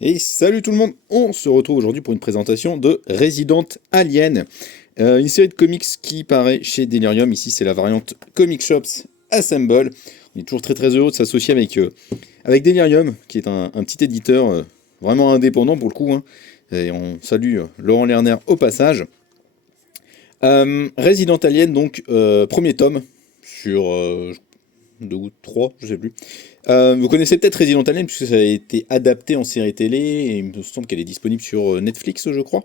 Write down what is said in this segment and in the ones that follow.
Et salut tout le monde, on se retrouve aujourd'hui pour une présentation de Resident Alien, une série de comics qui paraît chez Delirium. Ici c'est la variante Comic Shops Assemble. On est toujours très très heureux de s'associer avec Delirium, qui est un petit éditeur vraiment indépendant pour le coup, hein. Et on salue Laurent Lerner au passage. Resident Alien, donc premier tome sur 2 ou 3, je sais plus. Vous connaissez peut-être Resident Alien puisque ça a été adapté en série télé et il me semble qu'elle est disponible sur Netflix, je crois,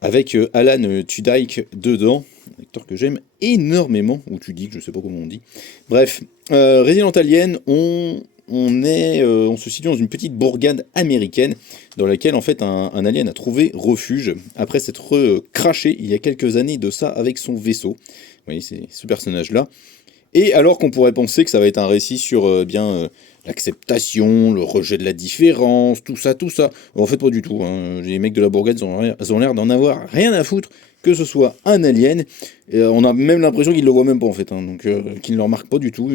avec Alan Tudyk dedans, un acteur que j'aime énormément, ou Tudyk, je sais pas comment on dit. Bref, Resident Alien, on se situe dans une petite bourgade américaine dans laquelle en fait un alien a trouvé refuge après s'être craché il y a quelques années de ça avec son vaisseau. Vous voyez, c'est ce personnage-là. Et alors qu'on pourrait penser que ça va être un récit sur l'acceptation, le rejet de la différence, tout ça, tout ça. En fait, pas du tout, hein. Les mecs de la bourgade ont l'air d'en avoir rien à foutre que ce soit un alien. Et, on a même l'impression qu'ils le voient même pas en fait, hein, donc qu'ils ne le remarquent pas du tout.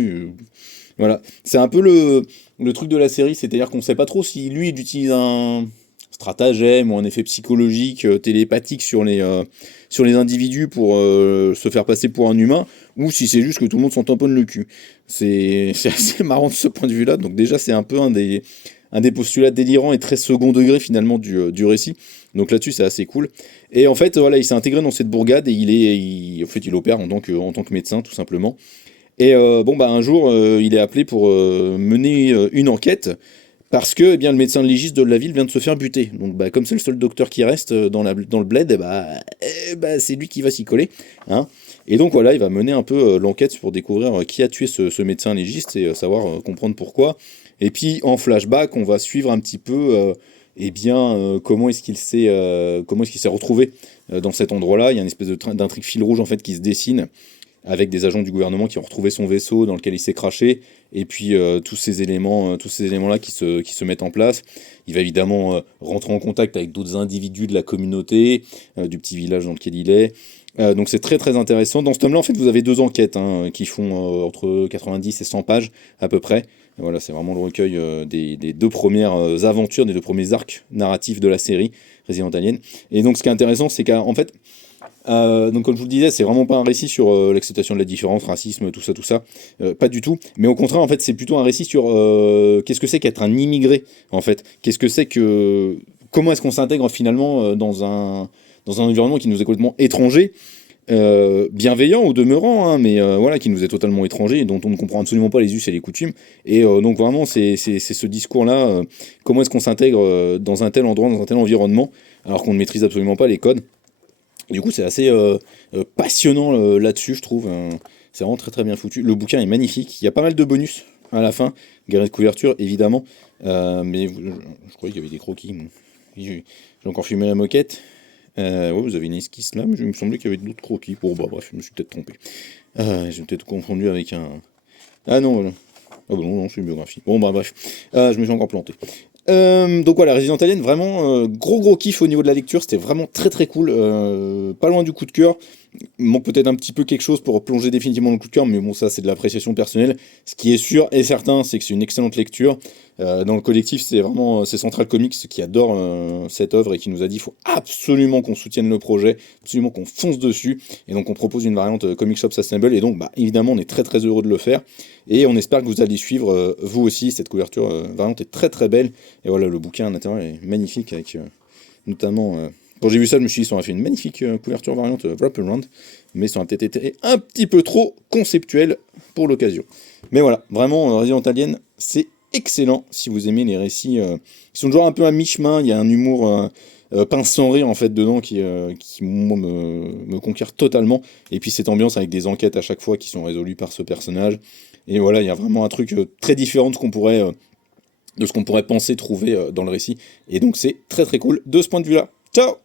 Voilà, c'est un peu le truc de la série, c'est-à-dire qu'on sait pas trop si lui il utilise un stratagème ou un effet psychologique, télépathique sur les individus pour se faire passer pour un humain, ou si c'est juste que tout le monde s'en tamponne le cul. C'est assez marrant de ce point de vue-là, donc déjà c'est un peu un des postulats délirants et très second degré finalement du récit, donc là-dessus c'est assez cool. Et en fait voilà, il s'est intégré dans cette bourgade et en fait il opère en tant que médecin tout simplement. Et bon bah un jour il est appelé pour mener une enquête parce que eh bien, le médecin légiste de la ville vient de se faire buter. Donc bah, comme c'est le seul docteur qui reste dans le bled, c'est lui qui va s'y coller, hein. Et donc voilà, il va mener un peu l'enquête pour découvrir qui a tué ce médecin légiste et savoir comprendre pourquoi. Et puis en flashback, on va suivre un petit peu comment est-ce qu'il s'est retrouvé dans cet endroit-là. Il y a une espèce d'intrigue fil rouge en fait qui se dessine avec des agents du gouvernement qui ont retrouvé son vaisseau dans lequel il s'est craché, et puis tous ces éléments-là qui se mettent en place. Il va évidemment rentrer en contact avec d'autres individus de la communauté, du petit village dans lequel il est. Donc c'est très très intéressant. Dans ce tome-là, en fait, vous avez 2 enquêtes hein, qui font entre 90 et 100 pages à peu près. Et voilà, c'est vraiment le recueil des 2 premières aventures, des 2 premiers arcs narratifs de la série Resident Alien. Et donc ce qui est intéressant, c'est qu'en fait, donc comme je vous le disais, c'est vraiment pas un récit sur l'acceptation de la différence, racisme, tout ça, pas du tout. Mais au contraire, en fait, c'est plutôt un récit sur qu'est-ce que c'est qu'être un immigré, en fait. Comment est-ce qu'on s'intègre finalement dans un environnement qui nous est complètement étranger, bienveillant au demeurant, hein, mais voilà, qui nous est totalement étranger et dont on ne comprend absolument pas les us et les coutumes. Et donc vraiment, c'est ce discours-là, comment est-ce qu'on s'intègre dans un tel endroit, dans un tel environnement, alors qu'on ne maîtrise absolument pas les codes. Du coup, c'est assez passionnant là-dessus, je trouve. C'est vraiment très très bien foutu. Le bouquin est magnifique. Il y a pas mal de bonus à la fin. Galerie de couverture, évidemment. Mais je croyais qu'il y avait des croquis. J'ai encore fumé la moquette. Ouais, vous avez une esquisse là, mais il me semblait qu'il y avait d'autres croquis. Bon, bah bref, je me suis peut-être trompé. J'ai peut-être confondu avec un. Ah non, ah bon, non, c'est une biographie. Bon, bah bref, je me suis encore planté. Donc voilà, Resident Alien, vraiment gros kiff au niveau de la lecture, c'était vraiment très très cool, pas loin du coup de cœur. Il manque peut-être un petit peu quelque chose pour plonger définitivement dans le coup de cœur, mais bon ça c'est de l'appréciation personnelle. Ce qui est sûr et certain, c'est que c'est une excellente lecture. Dans le collectif, c'est Central Comics qui adore cette œuvre et qui nous a dit il faut absolument qu'on soutienne le projet, absolument qu'on fonce dessus. Et donc on propose une variante Comic Shops Assemble, et donc bah, évidemment on est très très heureux de le faire. Et on espère que vous allez suivre vous aussi, cette couverture variante est très très belle. Et voilà, le bouquin à l'intérieur est magnifique, avec notamment... quand j'ai vu ça, je me suis dit, ça aurait fait une magnifique couverture variante wraparound, mais ça aurait peut-être été un petit peu trop conceptuel pour l'occasion. Mais voilà, vraiment, Resident Alien, c'est excellent si vous aimez les récits. Ils sont toujours un peu à mi-chemin, il y a un humour pince sans rire en fait dedans qui moi, me conquiert totalement. Et puis cette ambiance avec des enquêtes à chaque fois qui sont résolues par ce personnage. Et voilà, il y a vraiment un truc très différent de ce qu'on pourrait penser trouver dans le récit. Et donc c'est très très cool de ce point de vue-là. Ciao!